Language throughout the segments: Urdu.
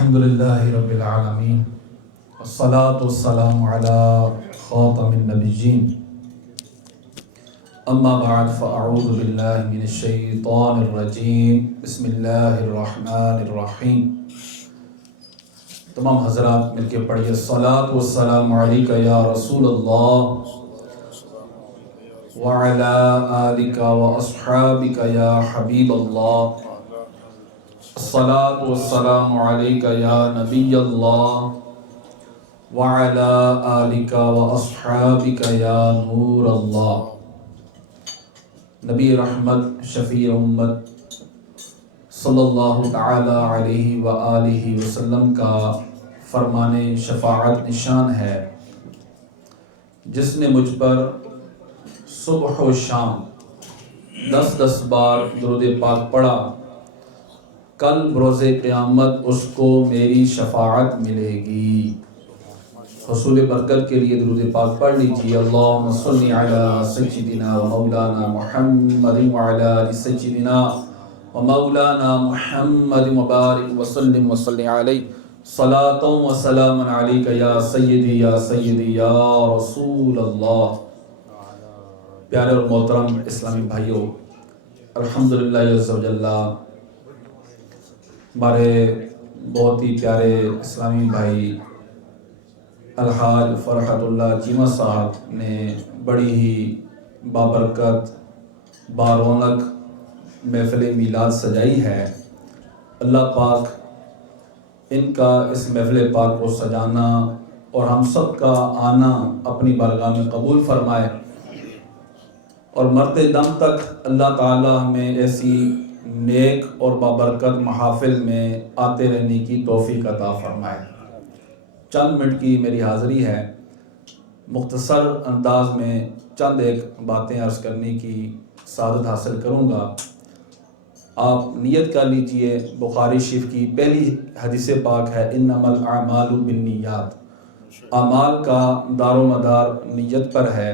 الحمد للہ رب العالمین والصلاة والسلام علی خاتم النبیین اما بعد فاعوذ باللہ من الشیطان الرجیم بسم اللہ الرحمن الرحیم۔ تمام حضرات مل کے پڑھیے الصلاة والسلام علیکہ یا رسول اللہ وعلی آلک واصحابک یا حبیب اللہ، الصلاة والسلام علیکہ یا نبی اللہ وعلی آلک واصحابک یا نور اللہ۔ نبی رحمت شفیع امت صلی اللہ تعالی علیہ وآلہ وسلم کا فرمان شفاعت نشان ہے، جس نے مجھ پر صبح و شام 10 بار درود پاک پڑھا، کل بروز قیامت اس کو میری شفاعت ملے گی۔ حصول برکت کے لیے درود پاک پڑھ لیجیے۔ اللہم صلی علی سیدنا و مولانا محمد وعلی آل سیدنا و مولانا محمد مبارک وسلم وصلی علیہ صلاۃ و سلام علیک یا سیدی یا سیدی یا رسول اللہ۔ پیارے اور محترم اسلامی بھائیوں، الحمدللہ عز و جل ہمارے بہت ہی پیارے اسلامی بھائی الحاج فرحت اللہ چیمہ صاحب نے بڑی ہی بابرکت بارونق محفل میلاد سجائی ہے۔ اللہ پاک ان کا اس محفل پاک کو سجانا اور ہم سب کا آنا اپنی بارگاہ میں قبول فرمائے، اور مرتے دم تک اللہ تعالی ہمیں ایسی نیک اور بابرکت محافل میں آتے رہنے کی توفیق عطا فرمائے۔ چند منٹ کی میری حاضری ہے، مختصر انداز میں چند ایک باتیں عرض کرنے کی سعادت حاصل کروں گا۔ آپ نیت کر لیجئے، بخاری شریف کی پہلی حدیث پاک ہے انما الاعمال بالنیات، اعمال کا دار و مدار نیت پر ہے۔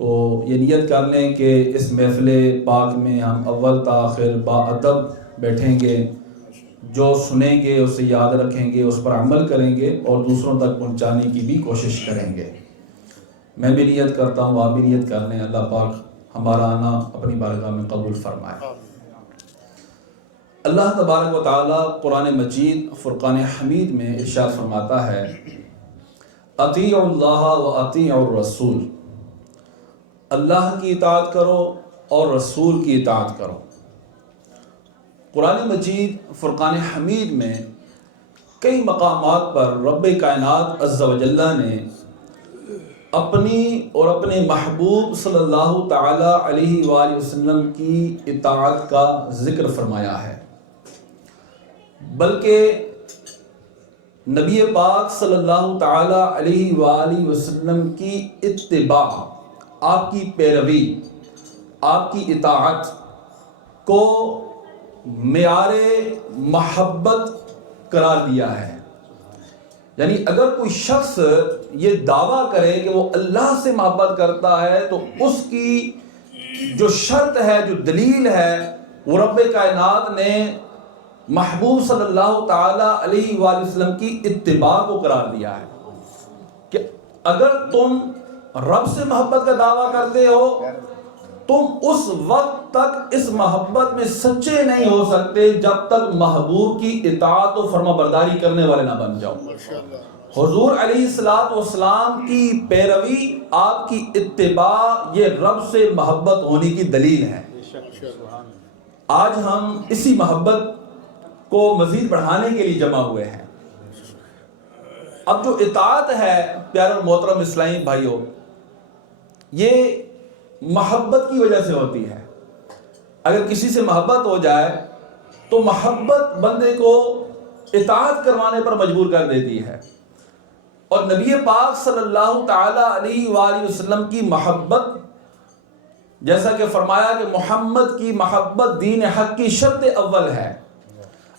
تو یہ نیت کر لیں کہ اس محفل پاک میں ہم اول تا آخر باادب بیٹھیں گے، جو سنیں گے اسے یاد رکھیں گے، اس پر عمل کریں گے اور دوسروں تک پہنچانے کی بھی کوشش کریں گے۔ میں بھی نیت کرتا ہوں، آپ بھی نیت کر لیں، اللہ پاک ہمارا آنا اپنی بارگاہ میں قبول فرمائے۔ اللہ تبارک و تعالی قرآن مجید فرقان حمید میں ارشاد فرماتا ہے اطیعوا اللہ و اطیعوا الرسول، اللہ کی اطاعت کرو اور رسول کی اطاعت کرو۔ قرآن مجید فرقان حمید میں کئی مقامات پر رب کائنات عز و جل نے اپنی اور اپنے محبوب صلی اللہ تعالی علیہ وآلہ وسلم کی اطاعت کا ذکر فرمایا ہے، بلکہ نبی پاک صلی اللہ تعالی علیہ وآلہ وسلم کی اتباع، آپ کی پیروی، آپ کی اطاعت کو معیار محبت قرار دیا ہے۔ یعنی اگر کوئی شخص یہ دعویٰ کرے کہ وہ اللہ سے محبت کرتا ہے تو اس کی جو شرط ہے، جو دلیل ہے، وہ رب کائنات نے محبوب صلی اللہ تعالی علیہ وآلہ وسلم کی اتباع کو قرار دیا ہے کہ اگر تم رب سے محبت کا دعویٰ کرتے ہو، تم اس وقت تک اس محبت میں سچے نہیں ہو سکتے جب تک محبوب کی اطاعت و فرما برداری کرنے والے نہ بن جاؤ۔ حضور علیہ السلام کی پیروی، آپ کی اتباع، یہ رب سے محبت ہونے کی دلیل ہے۔ آج ہم اسی محبت کو مزید بڑھانے کے لیے جمع ہوئے ہیں۔ اب جو اطاعت ہے پیارے اور محترم اسلامی بھائیوں، یہ محبت کی وجہ سے ہوتی ہے۔ اگر کسی سے محبت ہو جائے تو محبت بندے کو اطاعت کروانے پر مجبور کر دیتی ہے، اور نبی پاک صلی اللہ تعالی علیہ وآلہ وسلم کی محبت، جیسا کہ فرمایا کہ محمد کی محبت دین حق کی شرط اول ہے،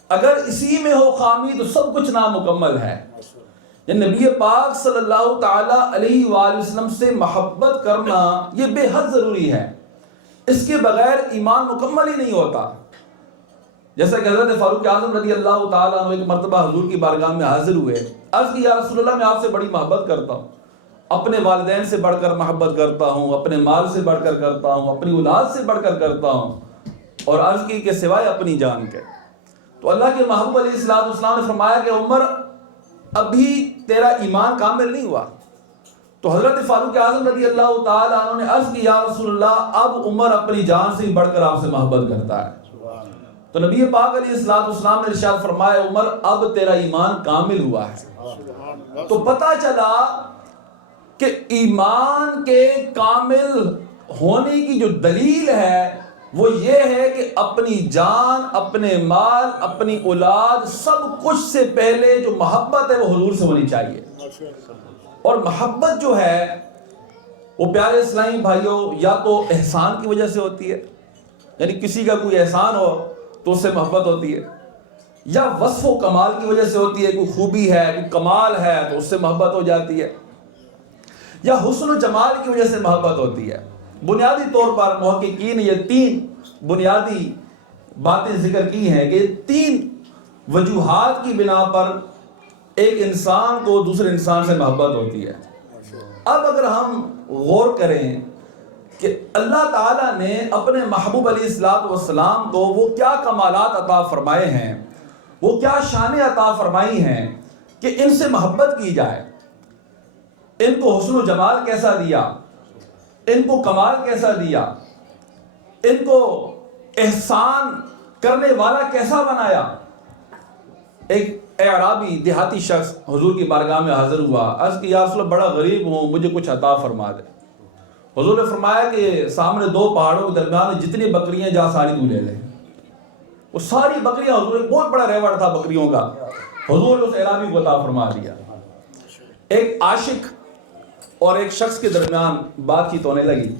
اگر اسی میں ہو خامی تو سب کچھ نامکمل ہے۔ نبی پاک صلی اللہ تعالی علیہ وآلہ وسلم سے محبت کرنا یہ بے حد ضروری ہے، اس کے بغیر ایمان مکمل ہی نہیں ہوتا۔ جیسا کہ حضرت فاروق اعظم رضی اللہ تعالیٰ عنہ ایک مرتبہ حضور کی بارگاہ میں حاضر ہوئے، عرض کی یا رسول اللہ میں آپ سے بڑی محبت کرتا ہوں، اپنے والدین سے بڑھ کر محبت کرتا ہوں، اپنے مال سے بڑھ کر کرتا ہوں، اپنی اولاد سے بڑھ کر کرتا ہوں، اور عرض کی کہ سوائے اپنی جان کے۔ تو اللہ کے محبوب علیہ السلام نے فرمایا کہ عمر ابھی تیرا ایمان کامل نہیں ہوا۔ تو حضرت فاروق اعظم رضی اللہ تعالیٰ عنہ نے عرض کی یا رسول اللہ اب عمر اپنی جان سے بڑھ کر آپ سے محبت کرتا ہے۔ تو نبی پاک علیہ السلام نے ارشاد فرمایا عمر اب تیرا ایمان کامل ہوا ہے۔ تو پتہ چلا کہ ایمان کے کامل ہونے کی جو دلیل ہے وہ یہ ہے کہ اپنی جان، اپنے مال، اپنی اولاد، سب کچھ سے پہلے جو محبت ہے وہ حضور سے ہونی چاہیے۔ اور محبت جو ہے وہ پیارے اسلامی بھائیوں یا تو احسان کی وجہ سے ہوتی ہے، یعنی کسی کا کوئی احسان ہو تو اس سے محبت ہوتی ہے، یا وصف و کمال کی وجہ سے ہوتی ہے، کوئی خوبی ہے، کوئی کمال ہے تو اس سے محبت ہو جاتی ہے، یا حسن و جمال کی وجہ سے محبت ہوتی ہے۔ بنیادی طور پر محققین یہ 3 بنیادی باتیں ذکر کی ہیں کہ 3 وجوہات کی بنا پر ایک انسان کو دوسرے انسان سے محبت ہوتی ہے۔ اب اگر ہم غور کریں کہ اللہ تعالیٰ نے اپنے محبوب علیہ السلام کو وہ کیا کمالات عطا فرمائے ہیں، وہ کیا شانیں عطا فرمائی ہیں کہ ان سے محبت کی جائے، ان کو حسن و جمال کیسا دیا، ان کو کمال کیسا دیا، ان کو احسان کرنے والا کیسا بنایا۔ ایک اعرابی دیہاتی شخص حضور کی بارگاہ میں حاضر ہوا، عرض کہ یا رسول اللہ بڑا غریب ہوں، مجھے کچھ عطا فرما دے۔ حضور نے فرمایا کہ سامنے 2 پہاڑوں کے درمیان جتنی بکریاں جا ساری تو لے لے۔ وہ ساری بکریاں، حضور ایک بہت بڑا ریوڑ تھا بکریوں کا، حضور نے اس اعرابی کو عطا فرما دیا۔ ایک عاشق اور ایک شخص کے درمیان بات چیت ہونے لگی۔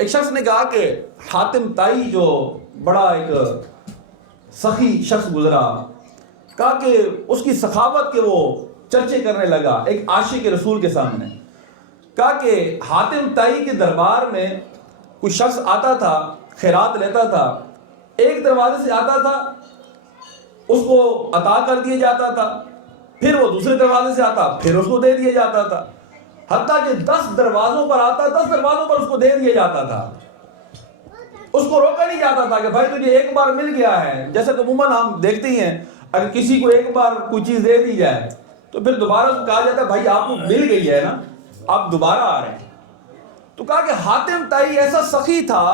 ایک شخص نے کہا کہ حاتم طائی جو بڑا ایک سخی شخص گزرا، کہا کہ اس کی سخاوت کے وہ چرچے کرنے لگا ایک عاشق رسول کے سامنے۔ کہا کہ حاتم طائی کے دربار میں کوئی شخص آتا تھا، خیرات لیتا تھا، ایک دروازے سے آتا تھا، اس کو عطا کر دیا جاتا تھا، پھر وہ دوسرے دروازے سے آتا، پھر اس کو دے دیا جاتا تھا، حتیٰ کہ 10 دروازوں پر آتا، 10 دروازوں پر اس کو دے دیا جاتا تھا۔ اس کو روکا نہیں جاتا تھا کہ بھائی تجھے ایک بار مل گیا ہے، جیسا کہ عموماً ہم دیکھتے ہی ہیں اگر کسی کو ایک بار کوئی چیز دے دی جائے تو پھر دوبارہ اس کو کہا جاتا ہے بھائی آپ کو مل گئی ہے نا، آپ دوبارہ آ رہے ہیں۔ تو کہا کہ حاتم طائی ایسا سخی تھا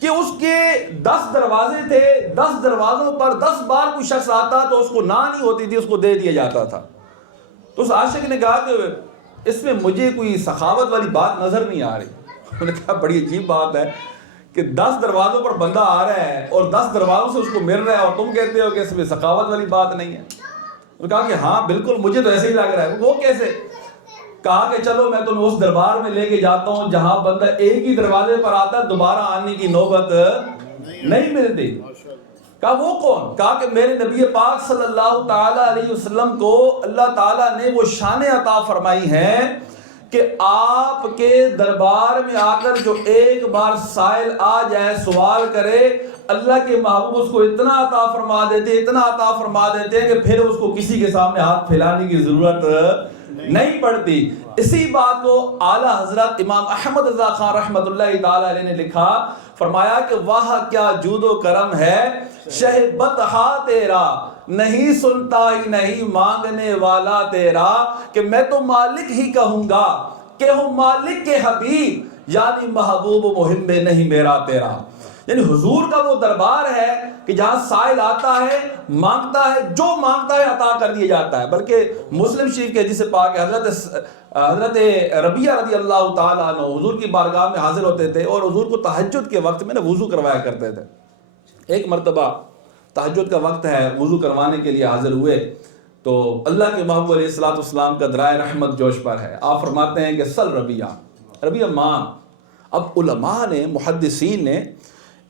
کہ اس کے 10 دروازے تھے، 10 دروازوں پر 10 بار کوئی شخص آتا تو اس کو نہ نہیں ہوتی تھی، اس کو دے دیا جاتا تھا۔ تو اس عاشق نے کہا کہ اس میں مجھے کوئی سخاوت والی بات نظر نہیں آ رہی۔ انہوں نے کہا بڑی عجیب بات ہے کہ 10 دروازوں پر بندہ آ رہا ہے اور 10 دروازوں سے اس کو مل رہا ہے اور تم کہتے ہو کہ اس میں سخاوت والی بات نہیں ہے۔ انہوں نے کہا کہ ہاں بالکل مجھے تو ایسے ہی لگ رہا ہے۔ وہ کیسے؟ کہا کہ چلو میں تمہیں اس دربار میں لے کے جاتا ہوں جہاں بندہ ایک ہی دروازے پر آتا ہے، دوبارہ آنے کی نوبت نہیں ملتی۔ کہا وہ کون؟ کہا کہ میرے نبی پاک صلی اللہ تعالیٰ علیہ وسلم کو اللہ تعالیٰ نے وہ شانیں عطا فرمائی ہیں کہ آپ کے دربار میں آ کر جو ایک بار سائل آ جائے، سوال کرے، اللہ کے محبوب اس کو اتنا عطا فرما دیتے، اتنا عطا فرما دیتے کہ پھر اس کو کسی کے سامنے ہاتھ پھیلانے کی ضرورت نہیں پڑتی۔ اسی بات کو اعلیٰ حضرت امام احمد رضا خان رحمۃ اللہ تعالیٰ علیہ نے لکھا، فرمایا کہ واہ کیا جود و کرم ہے شہ بطحا تیرا، نہیں سنتا ہی نہیں مانگنے والا تیرا، کہ میں تو مالک ہی کہوں گا کہ ہوں مالک کے حبیب، یعنی محبوب مہم میں نہیں میرا تیرا۔ یعنی حضور کا وہ دربار ہے کہ جہاں سائل آتا ہے، مانگتا ہے، جو مانگتا ہے عطا کر دیا جاتا ہے۔ بلکہ مسلم شریف کے حدیث پاک ہے، حضرت ربیعہ رضی اللہ تعالیٰ عنہ حضور کی بارگاہ میں حاضر ہوتے تھے اور حضور کو تہجد کے وقت میں وضو کروایا کرتے تھے۔ ایک مرتبہ تہجد کا وقت ہے، وضو کروانے کے لیے حاضر ہوئے تو اللہ کے محبوب علیہ السلام کا درائے رحمت جوش پر ہے۔ آپ فرماتے ہیں کہ سل ربیعہ، ربیعہ مانگ۔ اب علماء نے، محدثین نے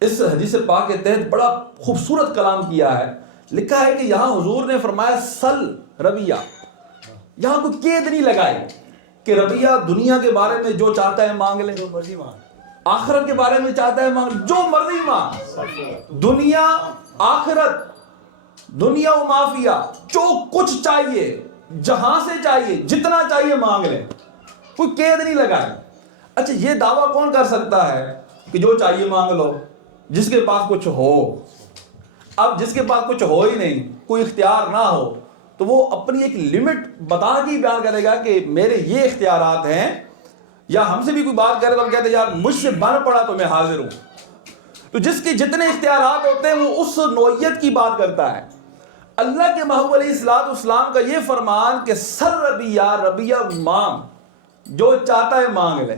اس حدیث پاک کے تحت بڑا خوبصورت کلام کیا ہے۔ لکھا ہے کہ یہاں حضور نے فرمایا سل ربیعہ، یہاں کوئی قید نہیں لگائی کہ ربیعہ دنیا کے بارے میں جو چاہتا ہے مانگ لے۔ آخرت کے بارے میں چاہتا ہے مانگ، جو مرضی مانگ، دنیا آخرت، دنیا و مافیا، جو کچھ چاہیے جہاں سے چاہیے جتنا چاہیے مانگ لے، کوئی قید نہیں لگائے۔ اچھا یہ دعویٰ کون کر سکتا ہے کہ جو چاہیے مانگ لو؟ جس کے پاس کچھ ہو۔ اب جس کے پاس کچھ ہو ہی نہیں، کوئی اختیار نہ ہو، تو وہ اپنی ایک لمٹ بتا کے بیان کرے گا کہ میرے یہ اختیارات ہیں، یا ہم سے بھی کوئی بات کرے تو ہم کہتے ہیں یار مجھ سے بن پڑا تو میں حاضر ہوں۔ تو جس کے جتنے اختیارات ہوتے ہیں وہ اس نوعیت کی بات کرتا ہے۔ اللہ کے محبوب علیہ الصلوۃ والسلام کا یہ فرمان کہ سر ربیہ مانگ، جو چاہتا ہے مانگ لے۔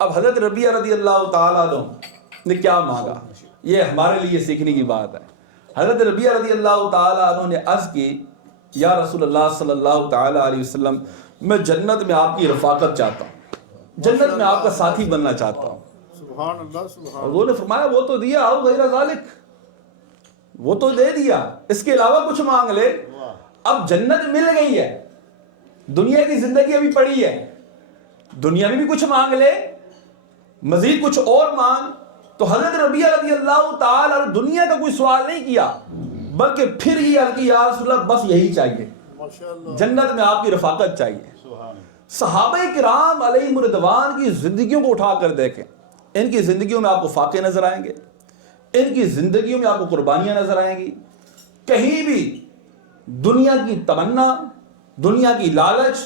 اب حضرت ربیہ رضی اللہ تعالیٰ عنہ نے کیا مانگا، یہ ہمارے لیے سیکھنے کی بات ہے۔ حضرت ربیہ رضی اللہ تعالیٰ عنہ نے عرض کی، یا رسول اللہ صلی اللہ تعالیٰ علیہ وسلم، میں جنت میں آپ کی رفاقت چاہتا ہوں، جنت میں آپ کا ساتھی بننا چاہتا ہوں۔ سبحان اللہ سبحان حضور نے فرمایا وہ تو دیا، او غیر ذالک، وہ تو دے دیا، اس کے علاوہ کچھ مانگ لے۔ اب جنت مل گئی ہے، دنیا کی زندگی ابھی پڑی ہے، دنیا میں بھی کچھ مانگ لے، مزید کچھ اور مانگ۔ تو حضرت ربیہ رضی اللہ تعالی عنہ دنیا کا کوئی سوال نہیں کیا، بلکہ پھر یہ عرض کی، یا رسول اللہ بس یہی چاہیے، جنت میں آپ کی رفاقت چاہیے۔ صحابہ کرام علیہم رضوان کی زندگیوں کو اٹھا کر دیکھیں، ان کی زندگیوں میں آپ کو فاقے نظر آئیں گے، ان کی زندگیوں میں آپ کو قربانیاں نظر آئیں گی۔ کہیں بھی دنیا کی تمنا، دنیا کی لالچ،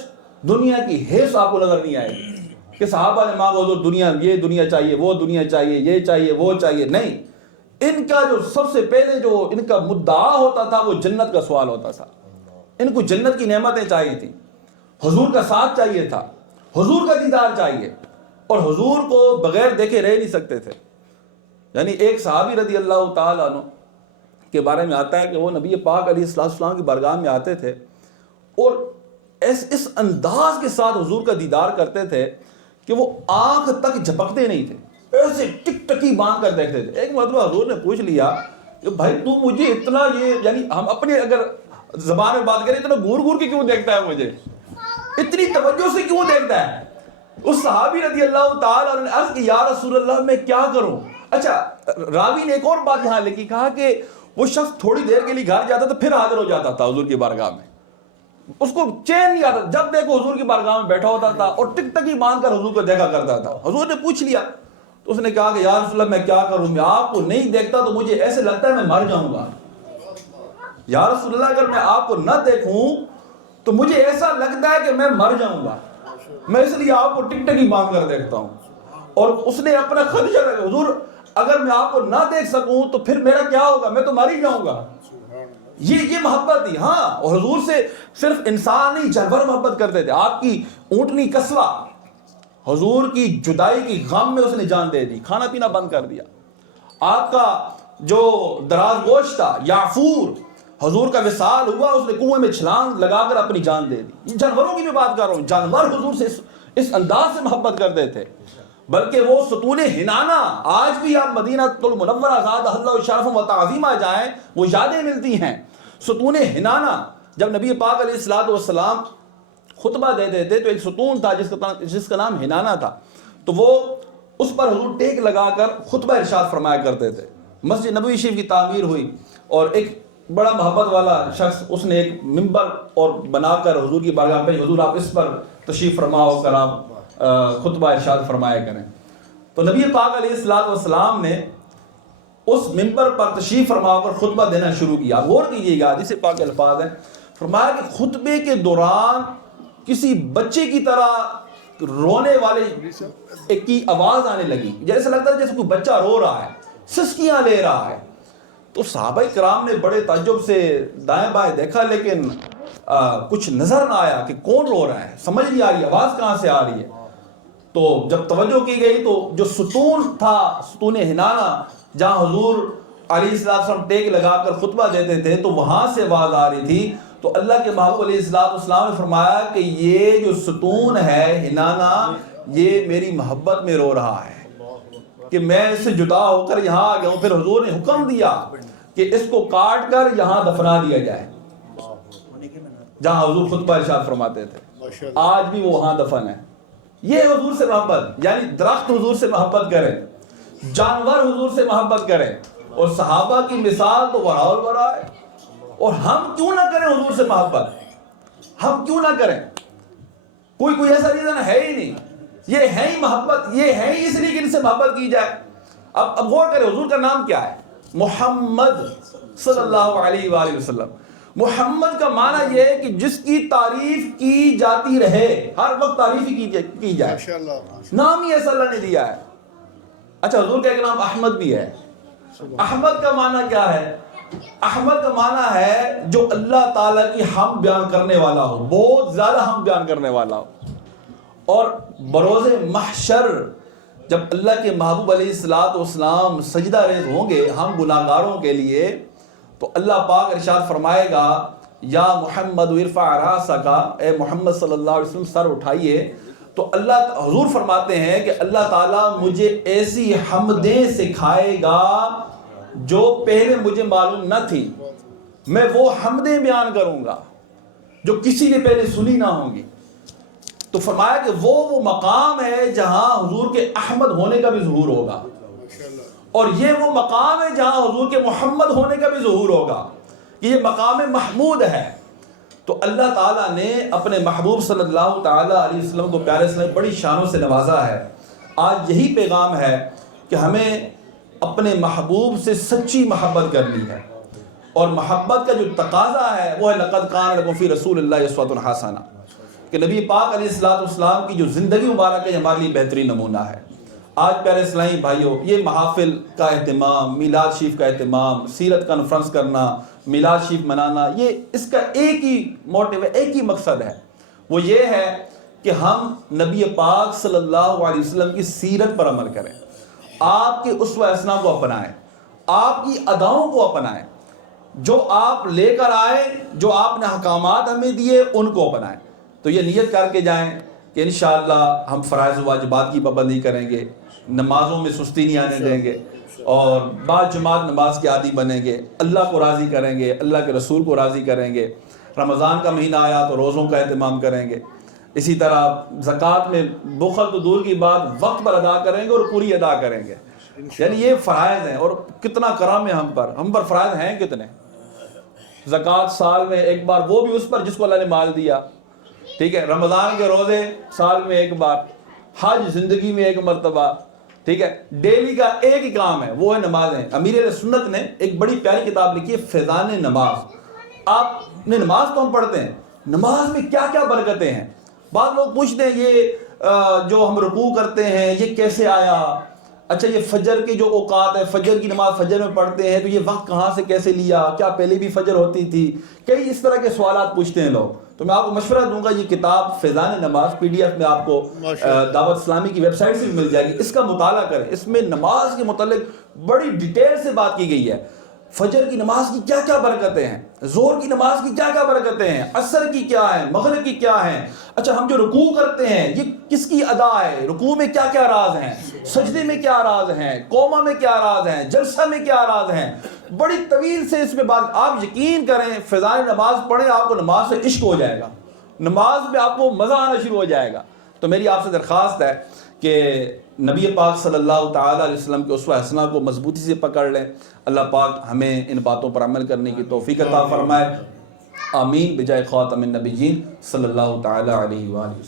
دنیا کی حرص آپ کو نظر نہیں آئے گی کہ صحابہ نے مانگو حضور دنیا، یہ دنیا چاہیے، وہ دنیا چاہیے، یہ چاہیے، وہ چاہیے، نہیں۔ ان کا جو سب سے پہلے جو ان کا مدعا ہوتا تھا وہ جنت کا سوال ہوتا تھا۔ ان کو جنت کی نعمتیں چاہیے تھیں، حضور کا ساتھ چاہیے تھا، حضور کا دیدار چاہیے، اور حضور کو بغیر دیکھے رہ نہیں سکتے تھے۔ یعنی ایک صحابی رضی اللہ تعالیٰ عنہ کے بارے میں آتا ہے کہ وہ نبی پاک علیہ السلام کی بارگاہ میں آتے تھے اور اس انداز کے ساتھ حضور کا دیدار کرتے تھے کہ وہ آنکھ تک جھپکتے نہیں تھے، ایسے ٹک ٹکی باندھ کر دیکھتے تھے۔ ایک مرتبہ حضور نے پوچھ لیا کہ بھائی تو مجھے اتنا، یہ یعنی ہم اپنے اگر زبان میں بات کریں، اتنا گور گور کے کیوں دیکھتا ہے، مجھے اتنی توجہ سے کیوں دیکھتا ہے؟ اس صحابی رضی اللہ تعالیٰ عنہ نے عرض کی، یا رسول اللہ میں کیا کروں؟ اچھا راوی نے ایک اور بات یہاں لکھی، کہا کہ وہ شخص تھوڑی دیر کے لیے گھر جاتا تھا پھر حاضر ہو جاتا تھا حضور کی بارگاہ میں، اس کو چین نہیں آتا، جب دیکھو حضور کی بارگاہ میں بیٹھا ہوتا تھا اور ٹک ٹکی باندھ کر حضور کو دیکھا کرتا تھا۔ حضور نے پوچھ لیا تو اس نے کہا کہ یا رسول اللہ میں کیا کروں، میں آپ کو نہیں دیکھتا تو مجھے ایسے لگتا ہے میں مر جاؤں گا۔ یا رسول اللہ اگر میں آپ کو نہ دیکھوں تو مجھے ایسا لگتا ہے کہ میں مر جاؤں گا، میں اس لیے آپ کو ٹک ٹکی باندھ کر دیکھتا ہوں۔ اور اس نے اپنا خدشہ رکھا، حضور اگر میں آپ کو نہ دیکھ سکوں تو پھر میرا کیا ہوگا، میں تو مر ہی جاؤں گا۔ یہ محبت تھی۔ ہاں، اور حضور سے صرف انسان نہیں جانور محبت کرتے تھے۔ آپ کی اونٹنی کسوہ، حضور کی جدائی کی غم میں اس نے جان دے دی، کھانا پینا بند کر دیا۔ آپ کا جو دراز گوشت تھا یعفور، حضور کا وصال ہوا، اس نے کنویں میں چھلانگ لگا کر اپنی جان دے دی۔ یہ جانوروں کی میں بات کر رہا ہوں، جانور حضور سے اس انداز سے محبت کرتے تھے۔ بلکہ وہ ستون حنانہ، آج بھی آپ مدینہ المنورہ زادہ اللہ شرف و تعظیمہ جائیں، وہ یادیں ملتی ہیں۔ ستون حنانہ، جب نبی پاک علیہ الصلوۃ والسلام خطبہ دیتے تھے تو ایک ستون تھا جس کا نام حنانہ تھا، تو وہ اس پر حضور ٹیک لگا کر خطبہ ارشاد فرمایا کرتے تھے۔ مسجد نبوی شریف کی تعمیر ہوئی اور ایک بڑا محبت والا شخص، اس نے ایک ممبر اور بنا کر حضور کی بارگاہ میں، حضور آپ اس پر تشریف فرماؤ کر آپ خطبہ ارشاد فرمایا کریں۔ تو نبی پاک علیہ الصلوۃ والسلام نے اس ممبر پر تشریف فرما کر خطبہ دینا شروع کیا۔ غور کیجیے گا، جسے پاک الفاظ ہیں، فرمایا کہ خطبے کے دوران کسی بچے کی طرح رونے والے کی آواز آنے لگی، جیسے لگتا ہے جیسے کوئی بچہ رو رہا ہے، سسکیاں لے رہا ہے۔ تو صحابہ کرام نے بڑے تعجب سے دائیں بائیں دیکھا، لیکن کچھ نظر نہ آیا کہ کون رو رہا ہے، سمجھ نہیں آ رہی آواز کہاں سے آ رہی ہے۔ تو جب توجہ کی گئی تو جو ستون تھا، ستون حنانہ، جہاں حضور علیہ السلام ٹیک لگا کر خطبہ دیتے تھے، تو وہاں سے آواز آ رہی تھی۔ تو اللہ کے محبوب علیہ السلام نے فرمایا کہ یہ جو ستون ہے حنانہ، یہ میری محبت میں رو رہا ہے کہ میں اس سے جدا ہو کر یہاں آ گیا ہوں۔ پھر حضور نے حکم دیا کہ اس کو کاٹ کر یہاں دفنا دیا جائے، جہاں حضور خطبہ ارشاد فرماتے تھے۔ آج بھی وہ وہاں دفن ہے۔ یہ حضور سے محبت، یعنی درخت حضور سے محبت کرے، جانور حضور سے محبت کرے، اور صحابہ کی مثال تو وراء الورا ہے. اور ہم کیوں نہ کریں حضور سے محبت؟ ہم کیوں نہ کریں؟ کوئی ایسا ریزن ہے ہی نہیں. یہ ہے ہی محبت، یہ ہے ہی اس لیے کہ ان سے محبت کی جائے. اب غور کریں، حضور کا نام کیا ہے؟ محمد صلی اللہ علیہ وآلہ وسلم. محمد کا معنی یہ ہے کہ جس کی تعریف کی جاتی رہے، ہر وقت تعریف ہی کی جائے. نام ہی ایسا اللہ نے دیا ہے. اچھا، حضور کا ایک نام احمد بھی ہے. احمد کا معنی کیا ہے؟ احمد کا معنی ہے جو اللہ تعالیٰ کی حمد بیان کرنے والا ہو، بہت زیادہ حمد بیان کرنے والا ہو. اور بروز محشر جب اللہ کے محبوب علیہ السلام سجدہ ریز ہوں گے ہم گناہگاروں کے لیے، تو اللہ پاک ارشاد فرمائے گا یا محمد ارفع راسک، اے محمد صلی اللہ علیہ وسلم سر اٹھائیے. تو اللہ حضور فرماتے ہیں کہ اللہ تعالیٰ مجھے ایسی حمدیں سکھائے گا جو پہلے مجھے معلوم نہ تھی. میں وہ حمدیں بیان کروں گا جو کسی نے پہلے سنی نہ ہوں گی. تو فرمایا کہ وہ مقام ہے جہاں حضور کے احمد ہونے کا بھی ظہور ہوگا، اور یہ وہ مقام ہے جہاں حضور کے محمد ہونے کا بھی ظہور ہوگا. یہ مقام محمود ہے. تو اللہ تعالیٰ نے اپنے محبوب صلی اللہ تعالیٰ علیہ وسلم کو پیارے سے بڑی شانوں سے نوازا ہے. آج یہی پیغام ہے کہ ہمیں اپنے محبوب سے سچی محبت کرنی ہے، اور محبت کا جو تقاضا ہے وہ ہے لقد کان لکم فی رسول اللہ اسوۃ حسنہ، کہ نبی پاک علیہ السلام کی جو زندگی مبارک ہے ہمارے لیے بہترین نمونہ ہے. آج پیارے اسلامی بھائیوں، یہ محافل کا اہتمام، میلاد شریف کا اہتمام، سیرت کانفرنس کرنا، میلاد شریف منانا، یہ اس کا ایک ہی موٹیو ہے، ایک ہی مقصد ہے. وہ یہ ہے کہ ہم نبی پاک صلی اللہ علیہ وسلم کی سیرت پر عمل کریں، آپ کے اسوہ حسنہ کو اپنائیں، آپ کی اداؤں کو اپنائیں، جو آپ لے کر آئے، جو آپ نے احکامات ہمیں دیے ان کو اپنائیں. تو یہ نیت کر کے جائیں کہ انشاءاللہ ہم فرائض و واجبات کی پابندی کریں گے، نمازوں میں سستی نہیں آنے دیں گے، اور بعد جماعت نماز کے عادی بنیں گے، اللہ کو راضی کریں گے، اللہ کے رسول کو راضی کریں گے. رمضان کا مہینہ آیا تو روزوں کا اہتمام کریں گے. اسی طرح زکوٰۃ میں بخل تو دور کی بات، وقت پر ادا کریں گے اور پوری ادا کریں گے. یعنی یہ فرائض ہیں، اور کتنا کرم ہے ہم پر فرائض ہیں کتنے. زکوٰۃ سال میں ایک بار، وہ بھی اس پر جس کو اللہ نے مال دیا، ٹھیک ہے. رمضان کے روزے سال میں ایک بار، حج زندگی میں ایک مرتبہ، ٹھیک ہے. ڈیلی کا ایک ہی کام ہے، وہ ہے نمازیں. امیر اہل سنت نے ایک بڑی پیاری کتاب لکھی ہے فیضان نماز. آپ نے نماز تو ہم پڑھتے ہیں، نماز میں کیا کیا برکتیں ہیں. بعض لوگ پوچھتے ہیں یہ جو ہم رکوع کرتے ہیں یہ کیسے آیا. اچھا، یہ فجر کے جو اوقات ہے، فجر کی نماز فجر میں پڑھتے ہیں تو یہ وقت کہاں سے کیسے لیا، کیا پہلے بھی فجر ہوتی تھی. کئی اس طرح کے سوالات پوچھتے ہیں لوگ. تو میں آپ کو مشورہ دوں گا، یہ کتاب فیضان نماز PDF میں آپ کو دعوت اسلامی کی ویب سائٹ سے بھی مل جائے گی. اس کا مطالعہ کریں، اس میں نماز کے متعلق بڑی ڈیٹیل سے بات کی گئی ہے. فجر کی نماز کی کیا کیا برکتیں ہیں، ظہر کی نماز کی کیا کیا برکتیں ہیں، عصر کی کیا ہیں، مغرب کی کیا ہیں. اچھا، ہم جو رکوع کرتے ہیں یہ کس کی ادا ہے، رکوع میں کیا کیا راز ہیں، سجدے میں کیا راز ہیں، قومہ میں کیا راز ہیں، جلسہ میں کیا راز ہیں. بڑی طویل سے اس میں بات. آپ یقین کریں، فیضان نماز پڑھیں، آپ کو نماز سے عشق ہو جائے گا، نماز میں آپ کو مزہ آنا شروع ہو جائے گا. تو میری آپ سے درخواست ہے کہ نبی پاک صلی اللہ تعالیٰ علیہ وسلم کے اسوہ حسنہ کو مضبوطی سے پکڑ لیں. اللہ پاک ہمیں ان باتوں پر عمل کرنے کی توفیق عطا فرمائے. آمین بجائے خاتم النبیین صلی اللہ تعالیٰ علیہ وآلہ وسلم.